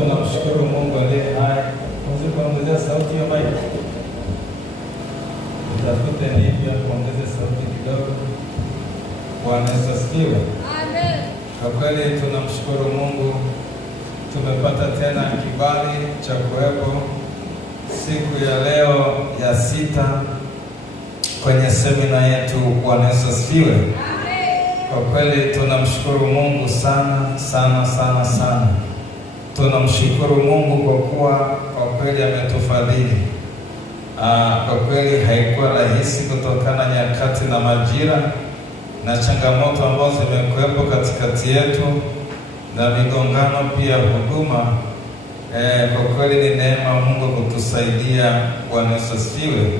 Tunamshukuru Mungu aliye hai. Unaweza kuongezea sauti ya mic? Utafute nipya kuongeza sauti kidogo. Bwana Yesu asifiwe. Amen. Kwa kweli tunamshukuru Mungu, tumepata tena kibali cha kuwepo siku ya leo ya 6 kwenye semina yetu. Bwana Yesu asifiwe. Kwa kweli tunamshukuru Mungu sana sana sana sana. Tunamshukuru Mungu kwa kuwa kwa kweli ametufadhili. Kwa kweli haikuwa rahisi kutokana na nyakati na majira na changamoto ambazo zimekuwepo katikati yetu na migongano pia huduma. Kwa kweli ni neema Mungu kutusaidia. Bwana Yesu asifiwe.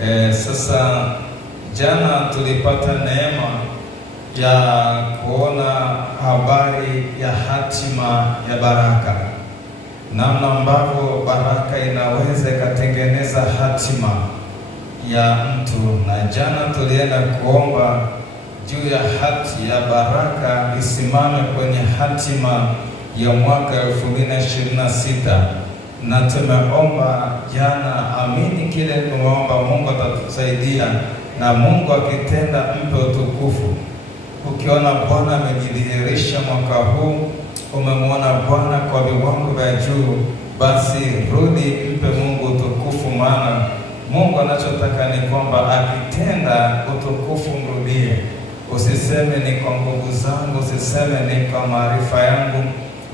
Amen. Sasa jana tulipata neema ya kuona habari ya hatima ya baraka, namna ambavyo baraka inaweza ikatengeneza hatima ya mtu. Na jana tulienda kuomba juu ya hati ya baraka isimame kwenye hatima ya mwaka 2026, na tumeomba jana, amini kile tumeomba, Mungu atatusaidia, na Mungu akitenda mpe utukufu. Ukiona Bwana amejidhihirisha mwaka huu, umemwona Bwana kwa viwango vya juu, basi rudi mpe Mungu utukufu, maana Mungu anachotaka ni kwamba akitenda utukufu mrudie. Usiseme ni kwa nguvu zangu, usiseme ni kwa maarifa yangu,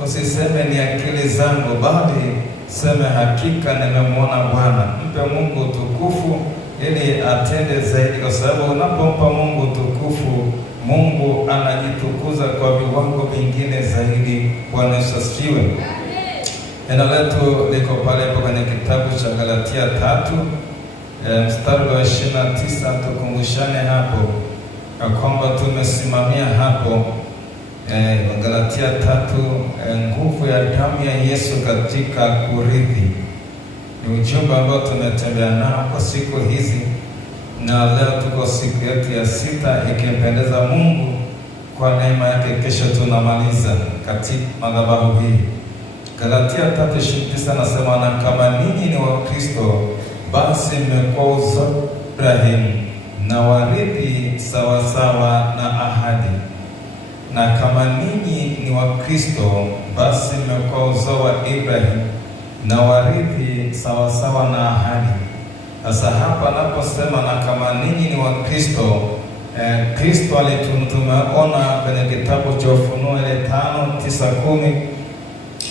usiseme ni akili zangu, bali seme hakika nimemwona Bwana. Mpe Mungu utukufu ili atende zaidi, kwa sababu unapompa Mungu utukufu, Mungu anajitukuza kwa viwango vingine zaidi. Bwana Yesu asifiwe. Neno letu liko pale kwenye kitabu cha Galatia 3 mstari wa 29. Tukumbushane hapo kwamba tumesimamia hapo Galatia 3, nguvu ya damu ya Yesu katika kurithi. Ni ujumbe ambao tumetembea nao kwa siku hizi, na leo tuko siku yetu ya 6, ikimpendeza Mungu kwa neema yake kesho tunamaliza katika madhabahu hii. Galatia 3:29 nasema, na kama ninyi ni wa Kristo, basi mmekuwa uzao wa Ibrahimu na warithi sawasawa na ahadi. Na kama ninyi ni wa Kristo, basi mmekuwa uzao wa Ibrahimu na warithi sawasawa na ahadi. Sasa hapa naposema na kama ninyi ni wa Kristo, Kristo tumeona kwenye kitabu cha Ufunuo ile 5:9-10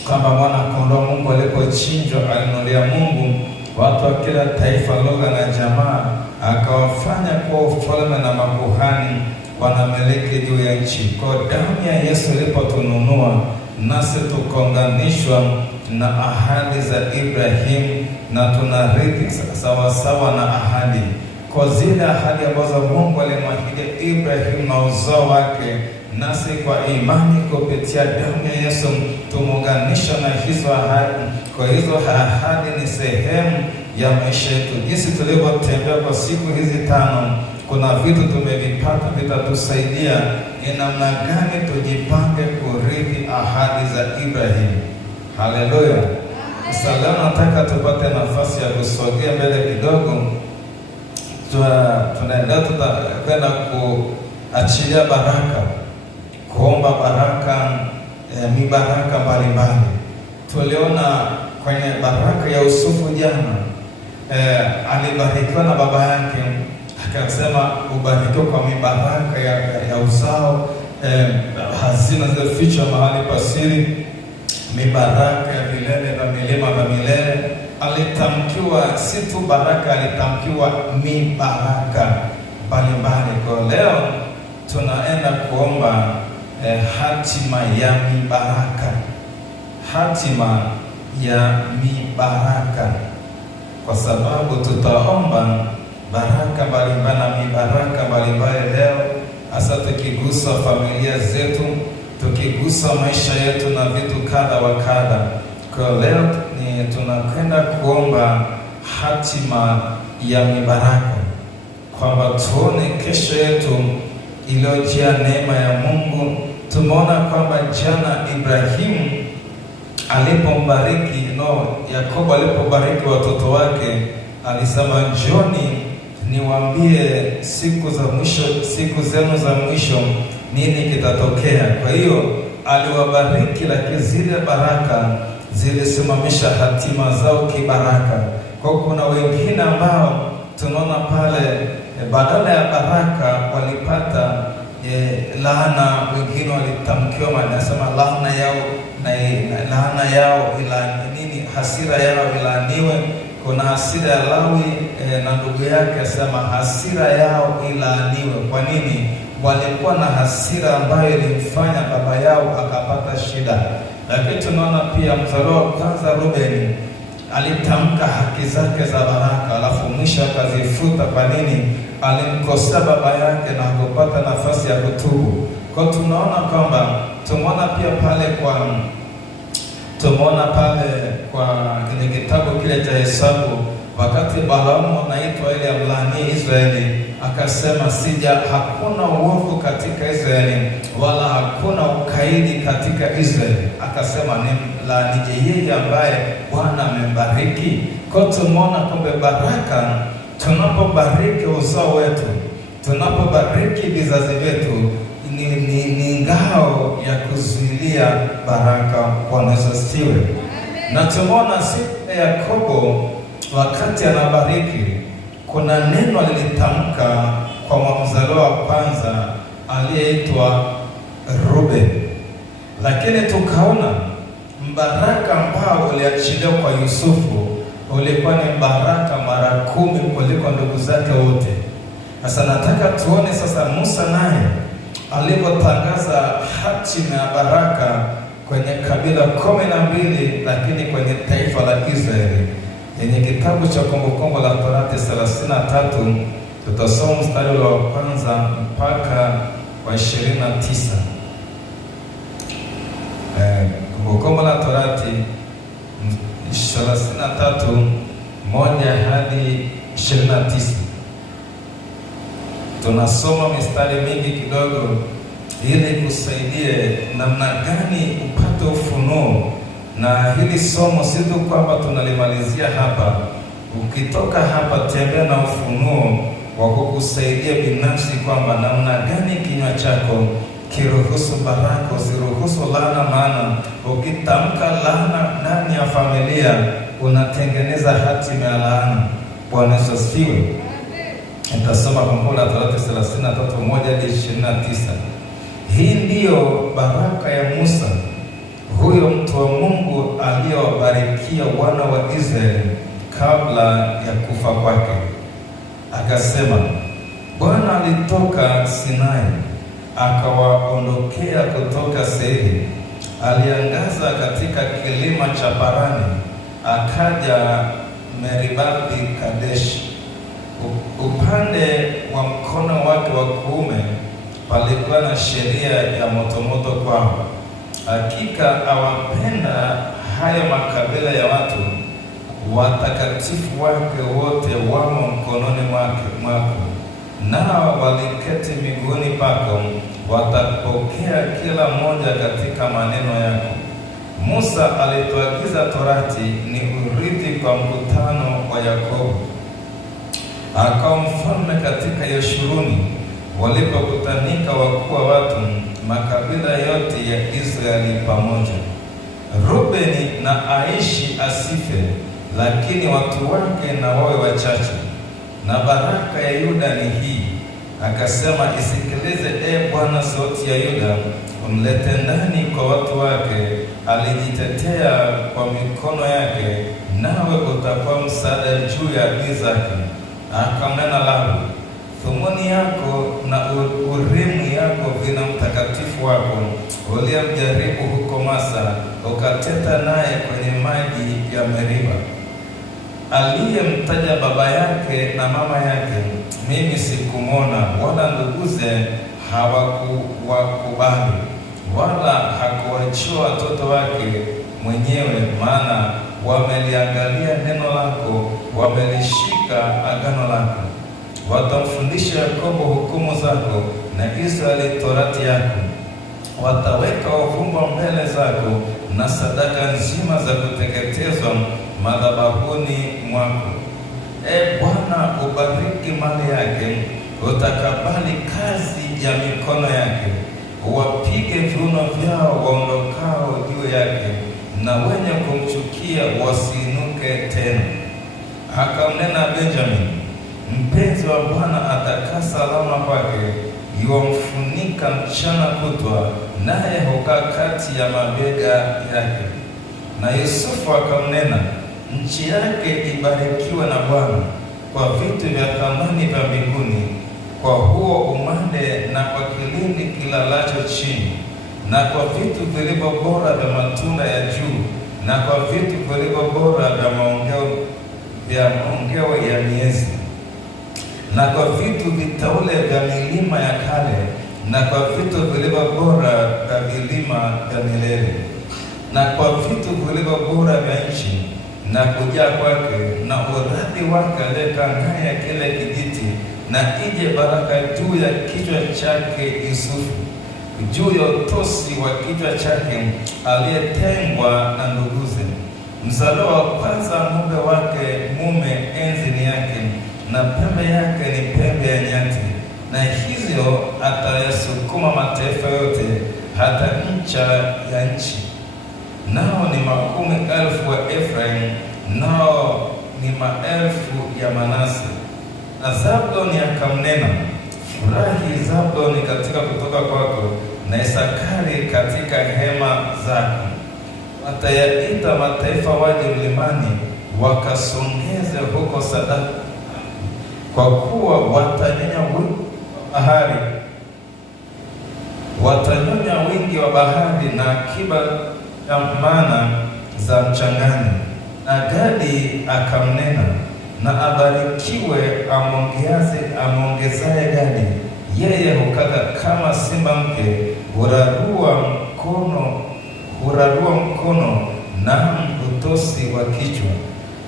kwamba mwana kondoo Mungu alipochinjwa alinunulia Mungu watu wa kila taifa, lugha na jamaa, akawafanya kuwa ufalme na makuhani, wanamiliki juu ya nchi. Kwa damu ya Yesu ilipotununua, nasi tukaunganishwa na ahadi za Ibrahimu, na tunarithi sawasawa na ahadi. Kwa zile ahadi ambazo Mungu alimwahidi Ibrahimu na uzao wake, nasi kwa imani kupitia damu ya Yesu tumeunganishwa na hizo ahadi. Kwa hizo ahadi ni sehemu ya maisha yetu. Jinsi tulivyotembea kwa siku hizi 5, kuna vitu tumevipata vitatusaidia ni namna gani tujipange kurithi ahadi za Ibrahimu. Haleluya. Sasa leo nataka tupate nafasi ya kusogea mbele kidogo. Tutakwenda kuachilia baraka, kuomba baraka, mibaraka mbalimbali. Tuliona kwenye baraka ya Yusufu jana, alibarikiwa na baba yake, akasema ubarikiwe kwa mibaraka ya uzao, hazina zilizofichwa mahali pasiri, mibaraka ya vilele na milima na milele. Alitamkiwa si tu baraka, alitamkiwa mibaraka mbalimbali. Kwa leo tunaenda kuomba hatima ya mibaraka, hatima ya mibaraka, kwa sababu tutaomba baraka mbalimbali na mibaraka mbalimbali leo, hasa tukigusa familia zetu, tukigusa maisha yetu na vitu kadha wa kadha. Kwa leo tunakwenda kuomba hatima ya mibaraka, kwamba tuone kesho yetu iliyojaa neema ya Mungu. Tumeona kwamba jana Ibrahimu Yakobo alipobariki watoto wake alisema, njoni niwaambie siku zenu za mwisho nini kitatokea. Kwa hiyo aliwabariki, lakini zile baraka zilisimamisha hatima zao kibaraka. Kwa kuna wengine ambao tunaona pale badala ya baraka walipata laana. Wengine walitamkiwa manasema laana yao nini, hasira yao ilaaniwe. Kuna hasira ya Lawi na ndugu yake asema hasira yao ilaaniwe. Kwa nini? Walikuwa na hasira ambayo ilimfanya baba yao akapata shida. Lakini tunaona pia mzaliwa wa kwanza Rubeni alitamka haki zake za baraka, alafu mwisho akazifuta. Kwa nini? Alimkosea baba yake na hakupata nafasi ya kutubu. Kwa tunaona kwamba tumeona pale kwa kile kitabu kile cha Hesabu, wakati Balaamu anaitwa ili amlaanie Israeli, akasema hakuna uovu katika Israeli wala hakuna ukaidi katika Israeli. Akasema nimlaanije yeye ambaye Bwana amembariki. Kwa tumeona kwamba baraka, tunapobariki uzao wetu, tunapobariki vizazi vyetu, ni ngao ya kuzuilia baraka. Bwana asifiwe. Na tumeona siku ya Yakobo wakati anabariki, kuna neno lilitamka kwa mzaliwa wa kwanza aliyeitwa Ruben. Lakini tukaona mbaraka ambao uliachiliwa kwa Yusufu ulikuwa ni baraka mara 10 kuliko ndugu zake wote. Sasa nataka tuone sasa Musa naye alipotangaza hatima ya baraka kwenye kabila 12, lakini kwenye taifa la Israeli. Yenye kitabu cha Kumbukumbu la Torati 33, tutasoma mstari wa kwanza mpaka wa 29. Kumbukumbu la Torati 33 1 hadi 29. Tunasoma mistari mingi kidogo ili kusaidie namna gani upate ufunuo. Na hili somo si tu kwamba tunalimalizia hapa. Ukitoka hapa, tembea na ufunuo wa kukusaidia binafsi kwamba namna gani kinywa chako kiruhusu baraka, usiruhusu laana. Maana ukitamka laana ndani ya familia, unatengeneza hatima ya laana. Bwana Yesu asifiwe. Nitasoma Kumbukumbu la Torati 33 1 hadi 29. Hii ndiyo baraka ya Musa, huyo mtu wa Mungu aliyowabarikia wana wa Israeli kabla ya kufa kwake. Akasema, Bwana alitoka Sinai akawaondokea kutoka Seiri, aliangaza katika kilima cha Parani, akaja Meribathi Kadeshi. Upande wa mkono wake wa kuume palikuwa na sheria ya motomoto kwao. Hakika awapenda haya makabila ya watu, watakatifu wake wote wamo mkononi mwako, nao waliketi miguuni pako, watapokea kila mmoja katika maneno yako. Musa alituagiza Torati ni urithi kwa mkutano wa Yakobo. Akawa mfalme katika Yeshuruni, walipokutanika wakuu wa watu makabila yote ya Israeli pamoja. Rubeni na aishi asife, lakini watu wake na wawe wachache. Na baraka ya Yuda ni hii. Akasema, isikilize Bwana sauti ya Yuda, umlete ndani kwa watu wake. Alijitetea kwa mikono yake, nawe utakuwa msaada juu ya adui zake. Akamnena Lawi, thumuni yako na Urimu yako vina mtakatifu wako, uliyemjaribu huko Masa, ukateta naye kwenye maji ya Meriba. Aliyemtaja baba yake na mama yake, mimi sikumwona, wala nduguze hawakuwakubali, wala hakuwaachia watoto wake mwenyewe, maana wameliangalia neno lako, wamelishika agano lako. Watamfundisha Yakobo hukumu zako, na Israeli torati yako. wataweka uvumba mbele zako na sadaka nzima za kuteketezwa madhabahuni mwako. Bwana, ubariki mali yake, utakabali kazi ya mikono yake. Wapige viuno vyao waondokao juu yake, na wenye kumchukia wasiinuke tena. Akamnena Benjamin, mpenzi wa Bwana atakaa salama kwake, yuamfunika mchana kutwa, naye hukaa kati ya mabega yake. Na Yusufu akamnena, nchi yake ibarikiwe na Bwana kwa vitu vya thamani vya mbinguni, kwa huo umande na kwa kilindi kilalacho chini, na kwa vitu vilivyo bora vya matunda ya juu, na kwa vitu vilivyo bora vya maongeo ya miezi, na kwa vitu vitaule vya milima ya kale, na kwa vitu vilivyo bora vya vilima vya milele, na kwa vitu vilivyo bora vya nchi, na kujaa kwake, na uradhi wake aliyeka naye kile kijiti, na ije baraka juu ya kichwa chake Yusufu, juu ya utosi wa kichwa chake aliyetengwa na nduguze. Mzaliwa wa kwanza ng'ombe wake mume enzi ni yake, na pembe yake ni pembe ya nyati. Na hivyo atayasukuma mataifa yote hata ncha ya nchi. Nao ni 10,000 wa Efraim, nao ni 1000 ya Manase. Na Zabuloni akamnena, furahi Zabuloni katika kutoka kwako, na Isakari katika hema zako. Watayaita mataifa waje mlimani, wakasongeze huko sadaka, kwa kuwa watanyonya wingi wa bahari na akiba ya mana za mchangani. Na Gadi akamnena, na abarikiwe amwongezaye Gadi, yeye hukaga kama simba mke, hurarua mkono na utosi wa kichwa.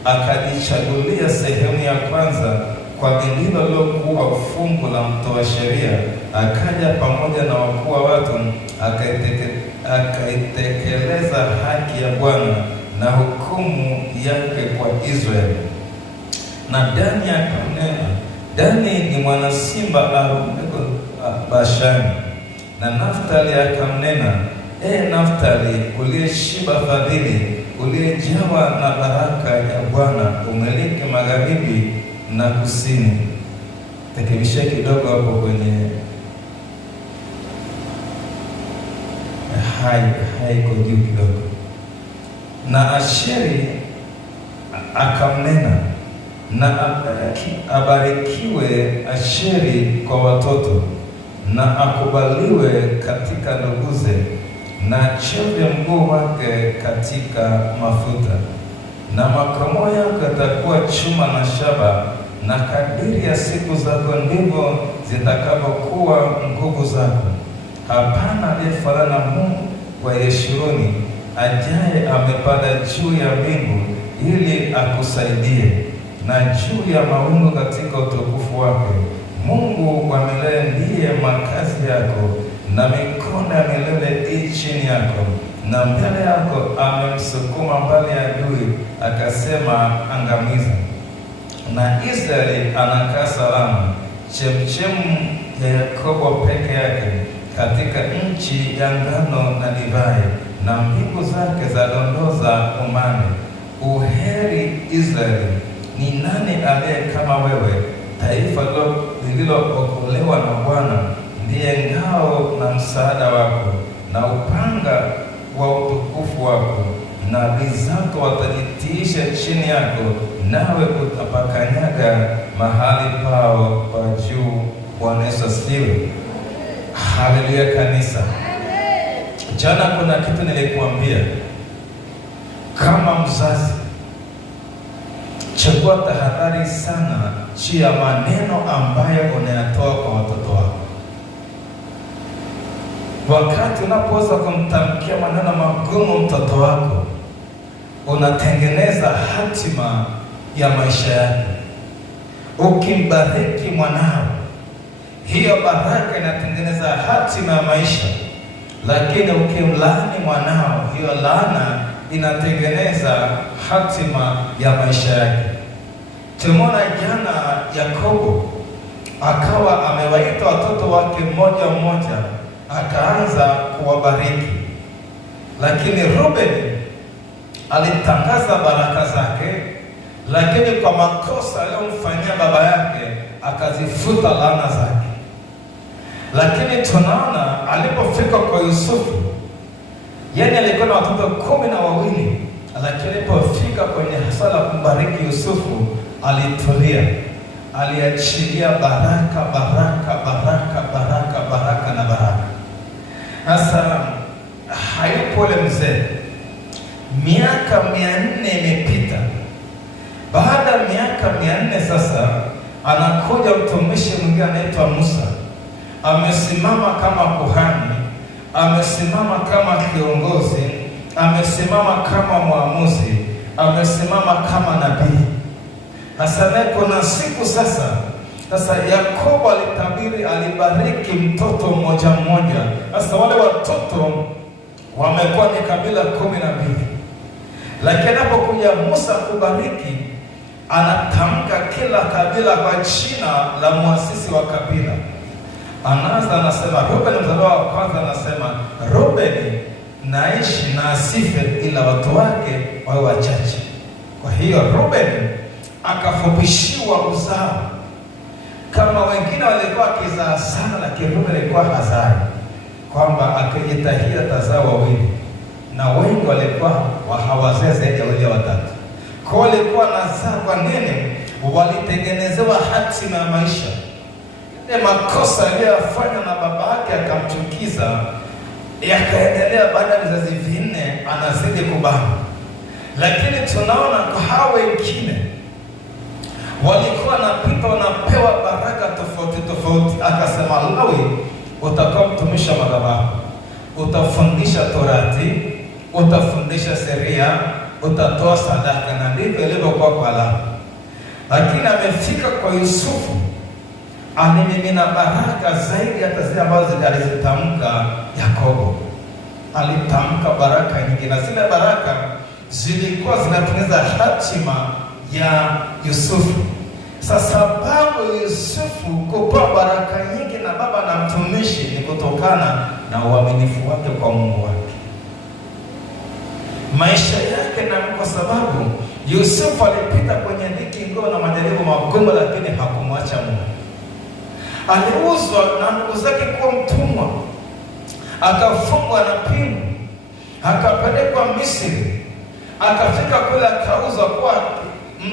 Akajichagulia sehemu ya kwanza kwa lililo lilokuwa fungu la mtoa sheria, akaja pamoja na wakuu wa watu, akaitekeleza haki ya Bwana na hukumu yake kwa Israeli. Na Dani akamnena, Dani ni mwana simba arumeko Bashani. Na Naftali akamnena, Naftali, uliyeshiba fadhili, uliyejawa na baraka ya Bwana, umiliki magharibi na kusini. Tekebisha kidogo hapo kwenye haiko juu kidogo. Na Asheri akamnena, na abarikiwe Asheri kwa watoto, na akubaliwe katika nduguze, na chembe mguu wake katika mafuta. Na makamo yako yatakuwa chuma na shaba, na kadiri ya siku zako ndivyo zitakavyokuwa nguvu zako. Hapana aliyefanana na Mungu wa Yeshuruni, ajaye amepanda juu ya mbingu ili akusaidie, na juu ya mawingu katika utukufu wake. Mungu wa milele ndiye makazi yako, na mikono ya milele chini yako. Na mbele yako amemsukuma mbali ya adui, akasema angamiza. Na Israeli anakaa salama, chemchemu ya Yakobo peke yake, katika nchi ya ngano na divai, na mbingu zake za dondoza umande. Uheri Israeli! Ni nani aliye kama wewe, taifa lililookolewa na Bwana? Ndiye ngao na msaada wako, na upanga wa utukufu wako. Na adui zako watajitiisha chini yako, nawe utapakanyaga mahali pao pa juu. Bwana Yesu asifiwe. Haleluya kanisa. Jana kuna kitu nilikuambia, kama mzazi, chukua tahadhari sana juu ya maneno ambayo unayatoa kwa watoto wako. Wakati unapoweza kumtamkia maneno magumu mtoto wako, unatengeneza hatima ya maisha yake. Ukimbariki mwanao, hiyo baraka inatengeneza hatima ya maisha. lakini ukimlaani mwanao, hiyo laana inatengeneza hatima ya maisha yake. Tumeona jana Yakobo akawa amewaita watoto wake mmoja mmoja, akaanza kuwabariki, lakini Reuben alitangaza baraka zake, lakini kwa makosa aliyomfanyia baba yake akazifuta laana zake. Lakini tunaona alipofika kwa Yusufu, yani alikuwa na watoto 12, lakini alipofika kwenye sala kumbariki Yusufu alitulia, aliachilia baraka baraka baraka baraka baraka na baraka. Sasa hayupo ule mzee, miaka 400 imepita. Baada ya miaka 400 sasa anakuja mtumishi mwingine anaitwa Musa. Amesimama kama kuhani, amesimama kama kiongozi, amesimama kama mwamuzi, amesimama kama nabii. Sasa kuna siku sasa Yakobo alitabiri, alibariki mtoto mmoja mmoja. Sasa wale watoto wamekuwa ni kabila 12, lakini anapokuja Musa kubariki, anatamka kila kabila kwa jina la muasisi wa kabila. Anaanza anasema Reuben mzaliwa wa kwanza, anasema Reuben naishi na asife, ila watu wake wawe wachache. Kwa hiyo Reuben akafupishiwa uzao. Kama wengine walikuwa akizaa sana, lakini Reuben alikuwa hazai, kwamba akijitahidi atazaa 2, na wengi walikuwa hawazai zaidi ya 2 au 3. Kwa walikuwa nazaa. Kwa nini? Walitengenezewa hatima ya maisha. Makosa aliyofanya na baba yake akamchukiza, yakaendelea. Baada ya vizazi 4 anazidi kubana. Lakini tunaona kwa hao wengine walikuwa napita, wanapewa baraka tofauti tofauti. Akasema Lawi, utakuwa mtumishi wa madhabahu, utafundisha Torati, utafundisha sheria, utatoa sadaka. Na ndivyo ilivyokuwa kwa Lawi. Lakini amefika kwa Yusufu, alimimina baraka zaidi hata zile ambazo alizitamka Yakobo. Alitamka baraka nyingi, na zile baraka zilikuwa zinatengeneza hatima ya Yusufu. Sasa sababu Yusufu kupewa baraka nyingi na baba na mtumishi ni kutokana na uaminifu wake kwa Mungu wake. Maisha yake, na kwa sababu Yusufu alipita kwenye dhiki, ngoma na majaribu magumu, lakini hakumwacha Mungu. Aliuzwa na ndugu zake kuwa mtumwa, akafungwa na pingu, akapelekwa Misri, akafika kule akauzwa kuwa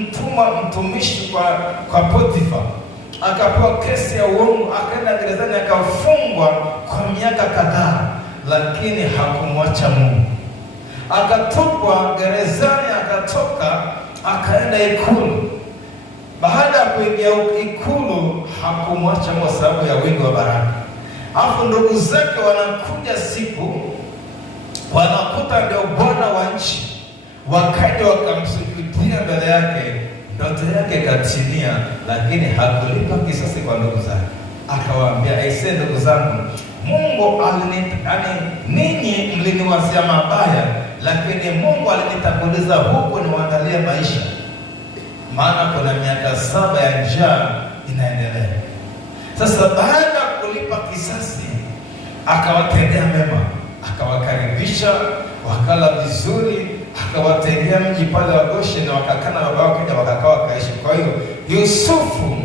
mtumwa, mtumishi kwa Potifa, akapewa kesi ya uongo, akaenda gerezani, akafungwa kwa miaka kadhaa, lakini hakumwacha Mungu. Akatupwa gerezani, akatoka, akaenda ikulu. Baada ya kuingia ikulu hakumwacha kwa sababu ya wingi wa baraka. Hapo ndugu zake wanakuja siku, wanakuta ndio bwana wa nchi, wakaja wakamsujudia mbele yake, ndoto yake katimia, lakini hakulipa kisasi kwa ndugu zake. Akawaambia, aisee ndugu zangu, Mungu ninyi mliniwazia mabaya, lakini Mungu alinitanguliza huku niwaandalie maisha. Maana kuna miaka 7 ya njaa inaendelea. Sasa baada ya kulipa kisasi, akawatendea mema, akawakaribisha, wakala vizuri, akawatengea mji pale wa Gosheni, na wakakana baba wao kija, wakakaa wakaishi. Kwa hiyo Yusufu,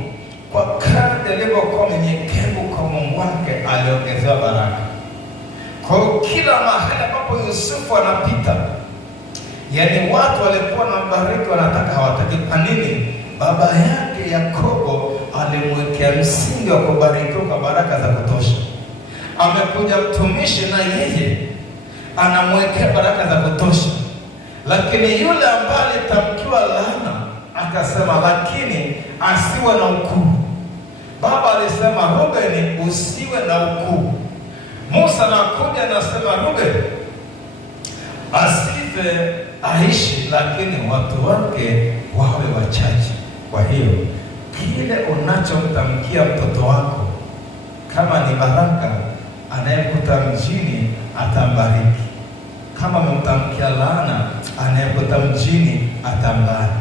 kwa kadri alivyokuwa mnyenyekevu kwa Mungu wake, aliongezewa baraka. Kwa hiyo kila mahali ambapo Yusufu anapita, yani watu walikuwa na baraka, wanataka hawataki. Kwa nini? Baba yake Yakobo alimwekea msingi wa kubarikiwa kwa baraka za kutosha. Amekuja mtumishi na yeye anamwekea baraka za kutosha, lakini yule ambaye alitamkiwa laana akasema, lakini asiwe na ukuu. Baba alisema, Reuben, usiwe na ukuu. Musa anakuja anasema, Reuben asife, aishi, lakini watu wake wawe wachache. Kwa hiyo kile unachomtamkia mtoto wako, kama ni baraka, anayekuta mjini atambariki. Kama amemtamkia laana, anayekuta mjini atamlaani.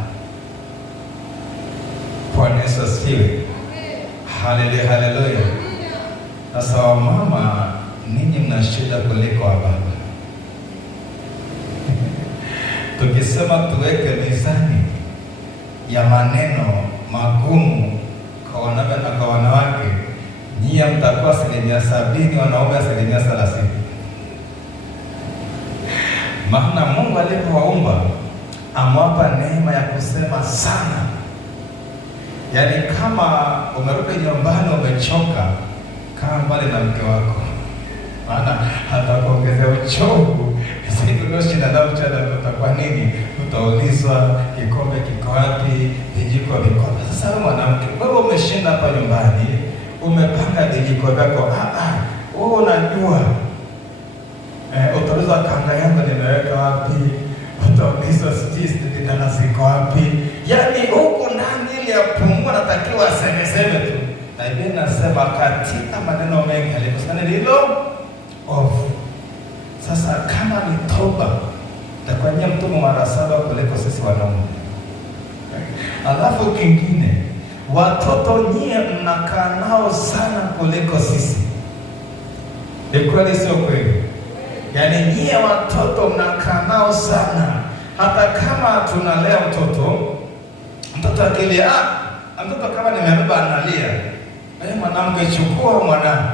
Bwana Yesu asifiwe. Haleluya, haleluya. Sasa wamama, ninyi mna shida kuliko wababa. Tukisema tuweke mizani ya maneno magumu kwa wanaume na kwa wanawake, nyie mtakuwa 70%, wanaume 30%. Maana Mungu alipowaumba amewapa neema ya kusema sana. Yaani kama umerudi nyumbani umechoka, kaa mbali na mke wako, maana atakuongezea uchovu. Sikudoshina na mchana utakuwa nini? Utaulizwa kikombe kiko wapi, vijiko viko. Sasa wewe mwanamke, wewe umeshinda hapa nyumbani, umepanga vijiko vyako. Wewe unajua utaulizwa kanga yangu nimeweka wapi, utaulizwa sisi vitana ziko wapi. Yaani huko ndani ile ya pumua natakiwa seme tu. Na Biblia inasema katika maneno mengi alikusana lilo ovu. Sasa kama ni toba, takwambia mtume mara 7 kuliko sisi wanaume. Alafu kingine, watoto nyie mnakaa nao sana kuliko sisi. Ni kweli sio kweli? Yaani nyie watoto mnakaa nao sana. Hata kama tunalea mtoto akilia, mtoto kama nimebeba analia, mwanamke chukua mwanao.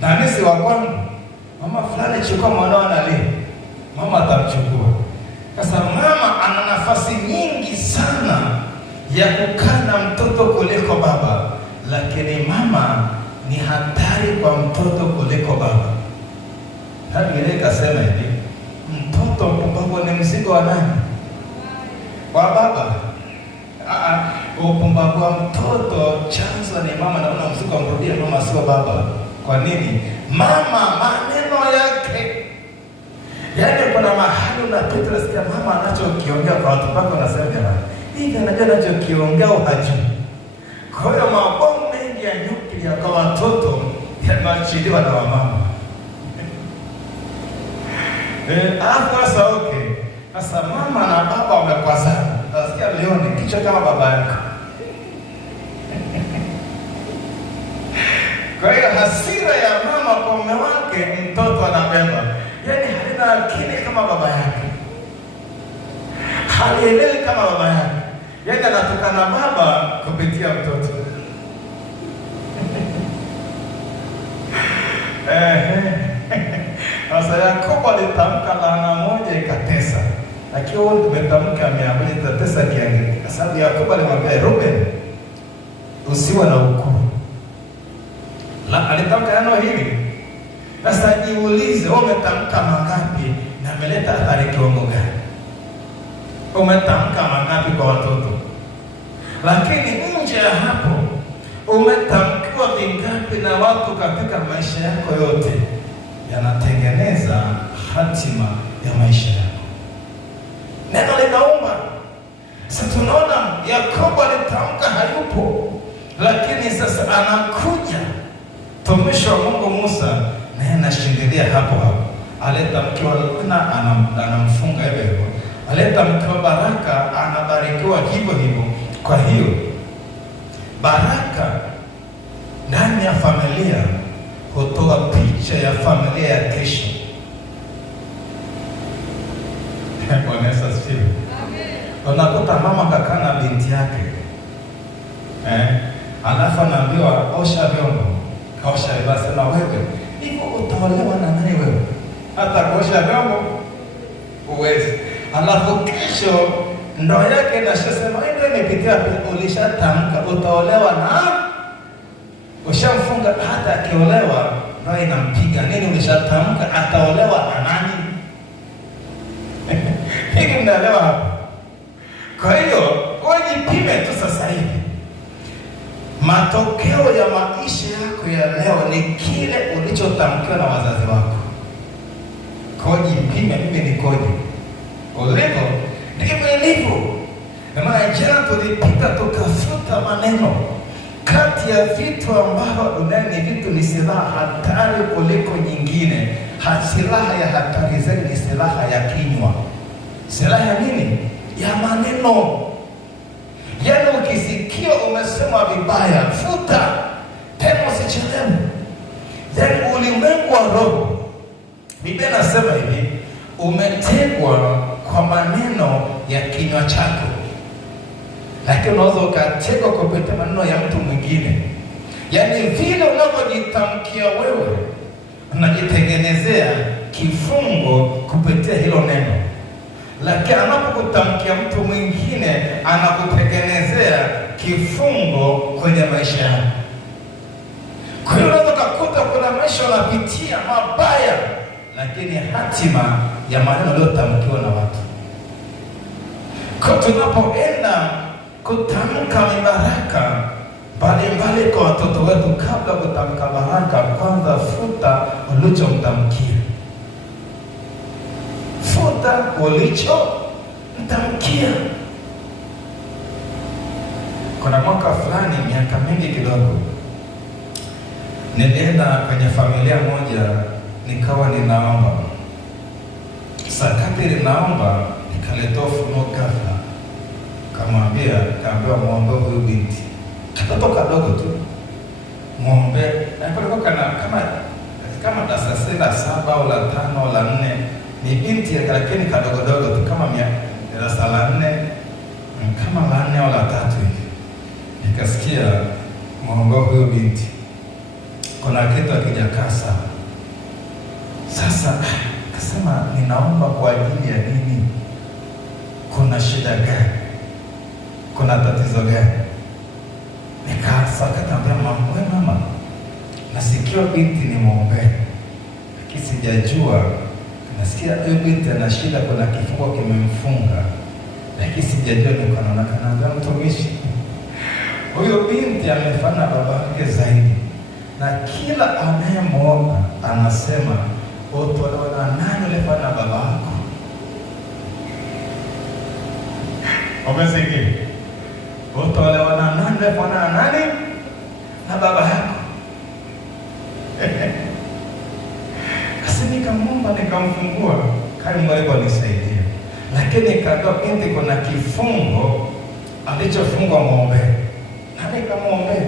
Na nisi wa kwangu, mama fulani chukua mwanao analia, mama atamchukua. Sasa mama ana nafasi nyingi sana ya kukaa na mtoto kuliko baba, lakini mama ni hatari kwa mtoto kuliko baba. Hadi ile kasema hivi, mtoto mpumbavu ni mzigo wa nani? Wa baba. Upumbavu wa mtoto chanzo ni mama, na una mzigo mrudia mama, sio baba. Kwa nini? Mama maneno yake. Yaani kuna mahali unapita unasikia mama anachokiongea kwa watu pako, unasema jamani, hivi anajua anachokiongea hajui. Kwa hiyo mabomu mengi ya nyuklia kwa watoto yanachiliwa na wamama. Sasa okay. Sasa mama na baba wamekwazana. Nasikia leo ni kichwa kama baba yako. Kwa hiyo hasira ya mama kwa mume wake mtoto anabeba. Yaani halina akili kama baba yake. Halielewi kama baba yake. Yaani anatukana baba kupitia mtoto. Sasa Yakobo alitamka laana moja ikatesa. Lakini wao tumetamka 200 itatesa kiasi. Kwa sababu Yakobo alimwambia Ruben, usiwe na hukumu. Alitamka neno hili. Sasa jiulize, wewe umetamka mangapi na ameleta athari kiwango gani? Umetamka mangapi kwa watoto? Lakini nje ya hapo umetamkiwa vingapi na watu katika maisha yako yote? Yanatengeneza hatima ya maisha yako. Neno linauma. Sasa tunaona Yakobo alitamka hayupo, lakini sasa anakuja mtumishi wa Mungu Musa, naye anashindilia hapo. Aleta mke wa laana, anamfunga hivyo. Aleta mke wa baraka, anabarikiwa hivyo. Kwa hiyo baraka ndani ya familia hutoa picha ya familia ya kesho. Bwana Yesu asifiwe. Amen. Unakuta mama kakaa na binti yake. Alafu anaambiwa osha vyombo. Kaosha basi, na wewe hivyo utaolewa na nani wewe? Hata kuosha vyombo uwezi. Alafu kesho ndoa yake inashasema ndio nipitia, ulishatamka utaolewa na ushamfunga. Hata akiolewa ndoa inampiga nini? Ulishatamka ataolewa na nani? Hiki mnaelewa hapa? Kwa hiyo ujipime tu sasa hivi. Matokeo ya maisha yako ya leo ni kile ulichotamkiwa na wazazi wako. Koji mpime, mimi nikoje? Ulivyo ndivyo ilivyo. Na maana jana tulipita tukafuta maneno. Kati ya vitu ambavyo duniani vitu ni silaha hatari kuliko nyingine, silaha ya hatari zaidi ni silaha ya kinywa. Silaha ya nini? Ya maneno. Yaani ukisikia umesema vibaya, futa tena, usichelewe. Yaani ulimwengu wa roho, Biblia inasema hivi, umetegwa kwa maneno ya kinywa chako. Lakini unaweza ukategwa kupitia maneno ya mtu mwingine. Yaani vile unavyojitamkia wewe, unajitengenezea kifungo kupitia hilo neno. Lakini anapokutamkia mtu mwingine, anakutengenezea kifungo kwenye maisha yako. Kwa hiyo unaweza kukuta kuna maisha unapitia mabaya, lakini hatima ya maneno yaliyotamkiwa na watu. Kwa tunapoenda kutamka mibaraka mbalimbali kwa watoto wetu, kabla kutamka baraka, kwanza futa ulichomtamkia. Futa ulichomtamkia. Kuna mwaka fulani, miaka mingi kidogo, nilienda kwenye familia moja, nikawa ninaomba. Sakati ninaomba, nikaletea ufunuo ghafla. Kaambiwa muombe huyu binti. Katoto kadogo tu. Muombe. Na kulikuwa kama darasa 7 au la 5 au la 4. Ni binti lakini kadogo tu, kama darasa la 4, kama la 4 au la 3 hivi. Nikasikia muombe huyu binti, kuna kitu hakijakaa sawa. Sasa akasema, ninaomba kwa ajili ya nini? Kuna shida gani? Kuna tatizo gani? Nikatambia mama, nasikia binti ni muombe, lakini sijajua. Nasikia huyo binti ana shida, kuna kifungo kimemfunga, lakini sijajua. Nikaona mtumishi, huyo binti amefanya baba yake zaidi, na kila anayemwona anasema, utolewa na nani ulifanya baba yako? Umesikia? Utolewa na nani ulifanya nani na baba yako? Kasi nikamwomba, nikamfungua, kama Mungu alisaidia. Lakini nikaambiwa binti kuna kifungo alichofungwa muombe. Na nikamwombea.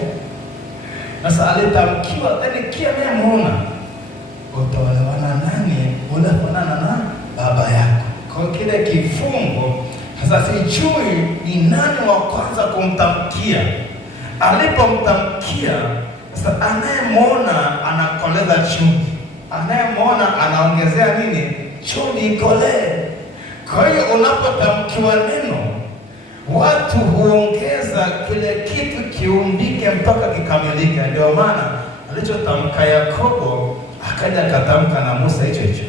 Sasa alitamkiwa, kila anayemuona, utolewa na nani unafanana na baba yako. Kwa kile kifungo, sasa sijui ni nani wa kwanza kumtamkia. Alipomtamkia, sasa anayemuona anakoleza chumvi, anayemuona anaongezea nini? Chumvi ikolee. Kwa hiyo unapotamkiwa neno, watu huongeza kile kitu kiumbike mpaka kikamilike. Ndio maana alichotamka Yakobo akaja akatamka na Musa hicho,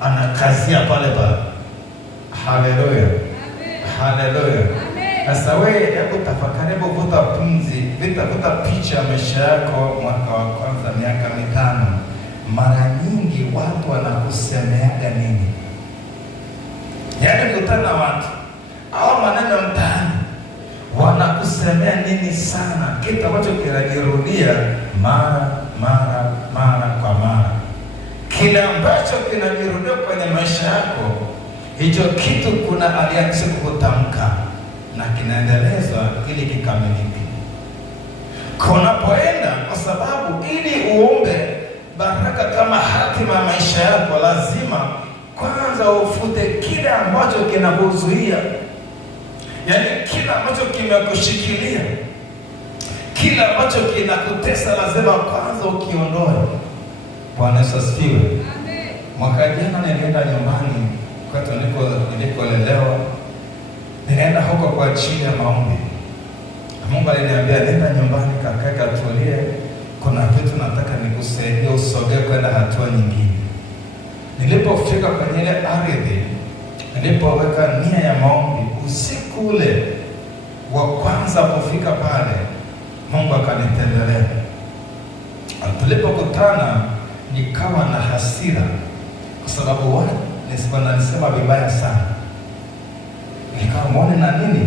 anakazia pale. Haleluya, haleluya. Sasa wewe hebu tafakari, hebu vuta pumzi, vuta picha ya maisha yako mwaka wa kwanza, miaka 5. Mara nyingi watu wanakusemeaga nini? Yaani kutana na watu au maneno mtaani, wanakusemea nini sana, kitu ambacho kinajirudia mara kwa mara. Kile ambacho kinajirudia kwenye maisha yako, hicho kitu kuna alianza kutamka na kinaendelezwa ili kikamilike. Kunapoenda, kwa sababu ili uombe baraka kama hatima ya maisha yako, lazima kwanza ufute kile ambacho kinakuzuia. Yaani kile ambacho kimekushikilia, kile ambacho kinakutesa, lazima kwanza ukiondoe. Bwana Yesu asifiwe. Amen. Mwaka jana nilienda nyumbani kwetu nilikolelewa. Nilienda huko kwa ajili ya maombi. Mungu aliniambia nenda nyumbani, kaka tulie, kuna vitu nataka nikusaidie usogee kwenda hatua nyingine. Nilipofika kwenye ile ardhi, nilipoweka nia ya maombi, usiku ule wa kwanza kufika pale, Mungu akanitembelea. Tulipokutana nikawa na hasira, kwa sababu watu nisema vibaya sana. Nikawa muone na nini?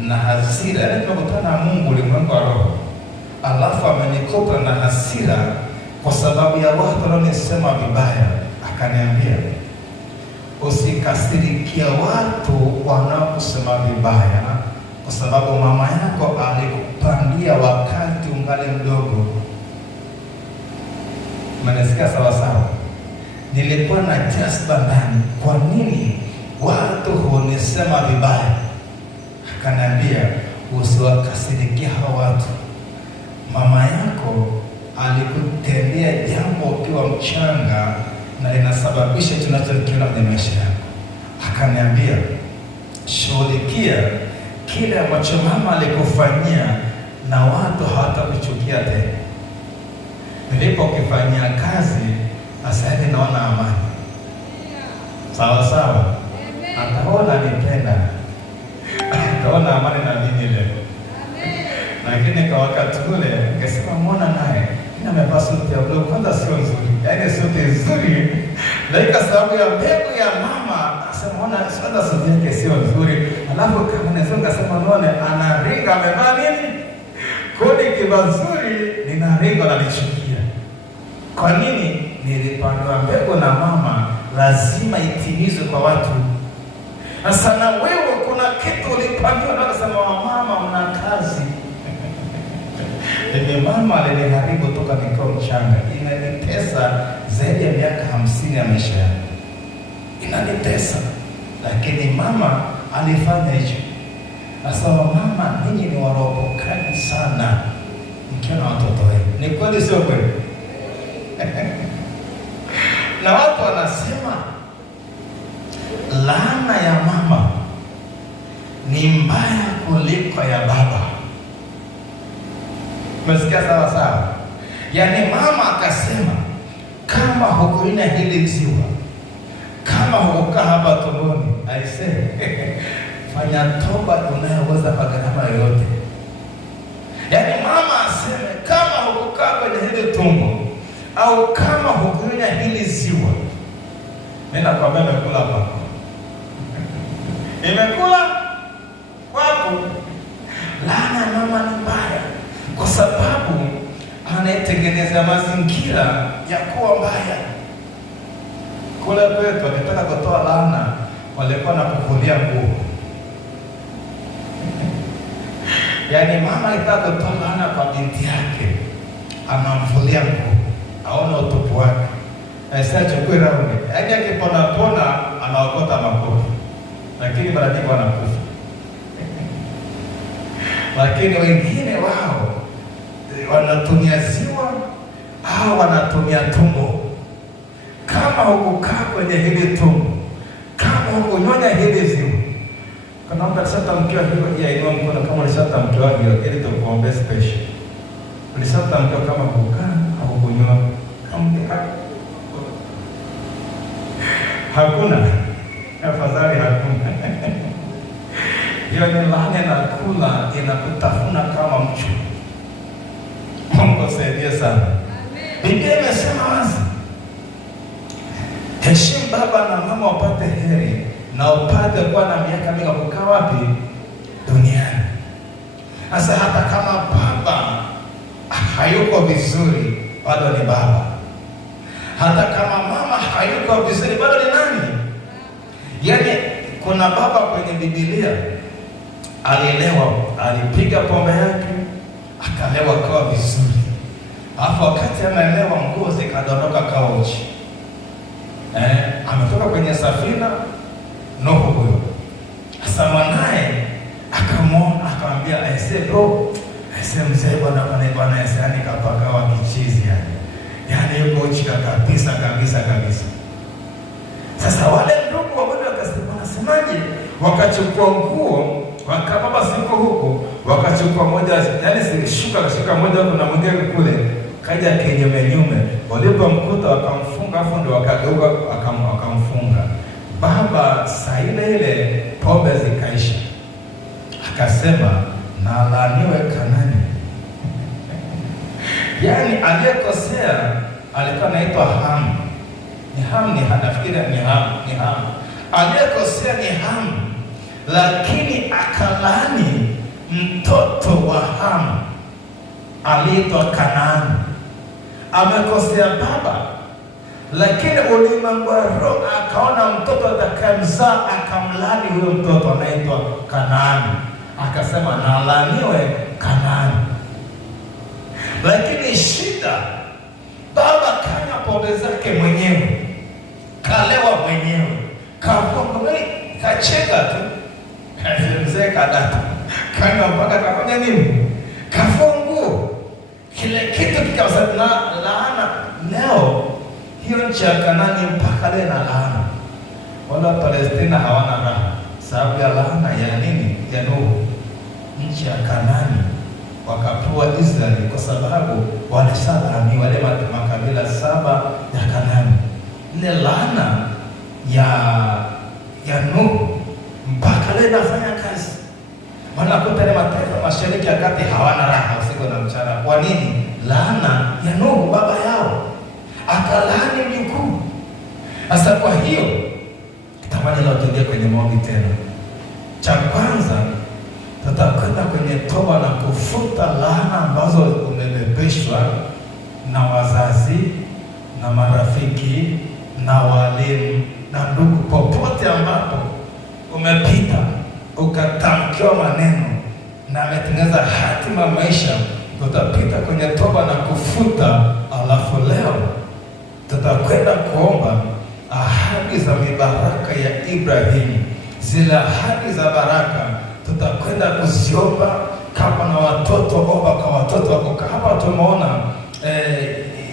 Na hasira. Yaani tunakutana na Mungu ulimwengu wa roho, alafu amenikuta na hasira kwa sababu ya watu wanaonisema vibaya. akaniambia, usikasirikia watu wanaokusema vibaya, kwa sababu mama yako alikupandia wakati ungali mdogo. Mnasikia sawa sawa? Nilikuwa na jazba ndani, kwa nini watu hunisema vibaya? Akaniambia, usiwakasirikia hao watu. Mama yako alikutendea jambo ukiwa mchanga na linasababisha tunachokiona kwenye maisha yako. Akaniambia, shughulikia kile ambacho mama alikufanyia na watu hawatakuchukia tena. Nilipokifanyia kazi, sasa hivi naona amani. Sawa sawa? Ataona nipenda, ataona amani na mimi leo. Lakini kwa wakati ule nikasema, mbona naye amevaa suti ya blue, kwanza sio nzuri, yaani suti nzuri, lakini kwa sababu ya mbegu ya mama asema, mbona kwanza suti yake sio nzuri, alafu kama nasema kasema, naona anaringa, amevaa nini kodi kibazuri, ninaringa na nichukia. Kwa nini? Nilipandwa mbegu na mama, lazima itimizwe kwa watu. Sasa na wewe kuna kitu ulipandiwa na kusema, mama mna kazi. Mama aliniharibu toka nikiwa mchanga, inanitesa zaidi ya miaka 50 ya maisha yangu, inanitesa. Lakini mama alifanya hicho. Sasa mama, ninyi ni waropokaji sana mkiwa na watoto wenu. Ni kweli sio kweli? Na watu wanasema laana ya mama ni mbaya kuliko ya baba. Umesikia sawa sawa? Yaani mama akasema, kama hukuina hili ziwa, kama hukukaa hapa tumboni, aisee, fanya toba unayoweza kwa gharama yoyote. Yaani mama aseme, kama hukukaa kwenye hili tumbo, au kama hukuina hili ziwa, nenda kwa baba kula kwako. Imekula kwako. Laana mama ni mbaya, kwa sababu anayetengeneza mazingira ya kuwa mbaya. Kule kwetu wakitaka kutoa laana, walikuwa na kuvulia nguo. Yaani mama akitaka kutoa laana kwa binti yake, anamvulia nguo, aona utupu wake, asiachukue raundi. Yaani akipona pona anaokota makofi, lakini mara nyingi wanakufa. Lakini wengine wao wanatumia ziwa au wanatumia tumbo. Kama hukukaa kwenye hili tumbo, kama hukunyonya hili ziwa, kana mtu alishatamkiwa hivyo, ya inua mkono kama alishatamkiwa hivyo, ili tukuombe special. Alishatamkiwa kama kukaa au kunyonya, hakuna, afadhali hakuna. Hiyo ni laana na kula, inakutafuna kama mchu. Mungu saidie sana. Biblia imesema wazi, heshimu baba na mama wapate heri, na upate kuwa na miaka mingi kukaa wapi? Duniani. Sasa hata kama baba hayuko vizuri, bado ni baba. Hata kama mama hayuko vizuri, bado ni nani? Yaani kuna baba kwenye Biblia alilewa, alipiga pombe yake, akalewa kawa vizuri. Alafu wakati anaelewa, nguo zikadondoka kawa uchi. Ametoka kwenye safina, Nuhu huyo. Sasa mwanae akamwona, akamwambia, aise bro, aise mzee, bwana aise, yani kapakawa kichizi yani. Yaani yuko uchi kabisa kabisa kabisa. Sasa wale ndugu wawili wakasema, nasemaje? Wakachukua nguo, wakababa ziko huko, wakachukua moja, yani zilishika moja huko na mwingine kule, kaja kinyume. Walipomkuta wakamfunga, afu ndio wakageuka wakamfunga. Baba saa ile pombe zikaisha, akasema, na laaniwe Kanani. Yaani aliyekosea alikuwa anaitwa Hamu. Nafikiri ni Hamu. Aliyekosea ni Hamu, lakini akalaani mtoto wa Hamu aliitwa Kanaani. Amekosea baba, lakini ulimwengu wa roho akaona mtoto atakayemzaa, akamlaani huyo mtoto anaitwa Kanaani, akasema na laaniwe Kanaani. Lakini shida, baba kanywa pombe zake mwenyewe, kalewa mwenyewe, kacheka tu, mzee kadata, kanywa mpaka kafanya nini, kafua nguo, kile kitu kikawa na laana. Leo hiyo nchi ya Kanaani mpaka leo na laana. Wala Palestina hawana raha sababu ya laana ya nini, ya Nuhu. Nchi ya Kanaani wakapewa Israeli kwa sababu walishalaaniwa wale makabila 7 ya Kanaani. Ile laana ya Nuhu mpaka leo inafanya kazi. Wanakuta ile mataifa Mashariki ya Kati hawana raha usiku na mchana. Kwa nini? Laana ya Nuhu baba yao akalaani mjukuu. Sasa kwa hiyo tamani leo tuingie kwenye maombi tena. Cha kwanza tutakwenda kwenye toba na kufuta laana ambazo umebebeshwa na wazazi na marafiki na walimu na ndugu, popote ambapo umepita ukatamkiwa maneno na ametengeneza hatima maisha. Tutapita kwenye toba na kufuta, alafu leo tutakwenda kuomba ahadi za mibaraka ya Ibrahimu. Zile ahadi za baraka tutakwenda kuziomba. Kama na watoto, omba kwa watoto wako. Hapa tumeona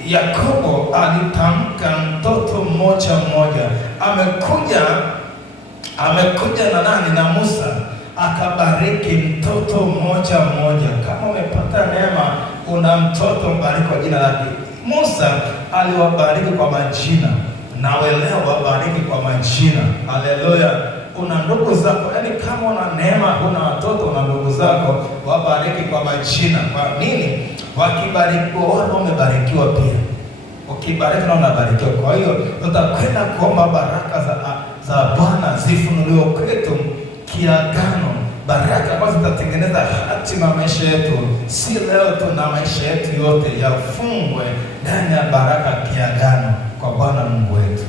Yakobo alitamka mtoto mmoja, amekuja na nani, na Musa, akabariki mtoto mmoja. Kama umepata neema una mtoto, mbariki kwa jina lake. Musa aliwabariki kwa majina, nawe leo wabariki kwa majina. Haleluya. Una ndugu zako, yaani kama una neema, una watoto, una ndugu zako, wabariki kwa majina. Kwa nini? Wakibarikiwa wao wamebarikiwa pia. Ukibariki na unabarikiwa. Kwa hiyo tutakwenda kuomba baraka za Bwana zifunuliwe kwetu kiagano, baraka ambazo zitatengeneza hatima maisha yetu, si leo tu, na maisha yetu yote yafungwe ndani ya baraka kiagano kwa Bwana Mungu wetu.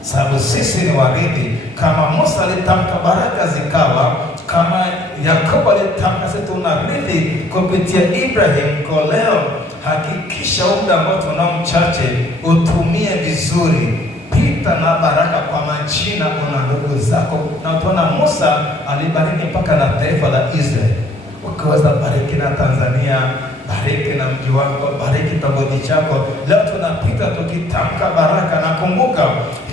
Sababu sisi ni warithi. Kama Musa alitamka baraka zikawa, kama Yakobo alitamka, sisi tunarithi kupitia Ibrahim. Kwa leo hakikisha muda ambao tunao mchache utumie vizuri. Pita na baraka kwa majina una ndugu zako. Na utaona Musa alibariki mpaka na taifa la Israeli. Ukaweza bariki na Tanzania, bariki na mji wako, bariki kitongoji chako. Leo tunapita tukitamka baraka, na kumbuka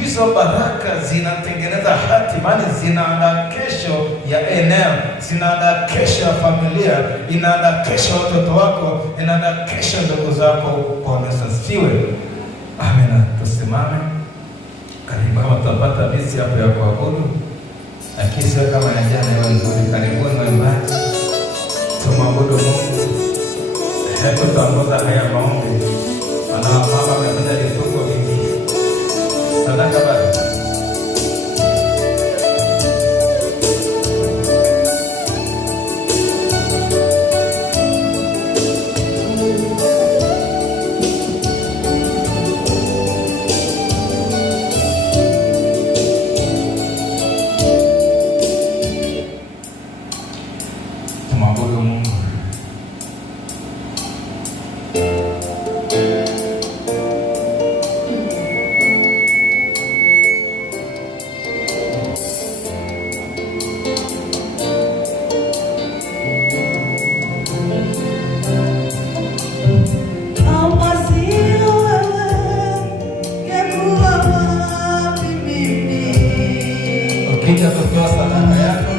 hizo baraka zinatengeneza hatima, zinaandaa kesho ya eneo, zinaandaa kesho ya familia, inaandaa kesho watoto wako, inaandaa kesho ndugu zako. Kwa nasiwe. Amina. Tusimame. Karibu kama tutapata bisi hapo ya kuabudu. Lakini sio kama ya jana iwe nzuri. Karibuni waimbaji. Tumwabudu Mungu. Hebu tuongoza haya maombi. Maana mama amepata vifungo vingi. Sadaka basi. Ukija kutoa sadaka yako,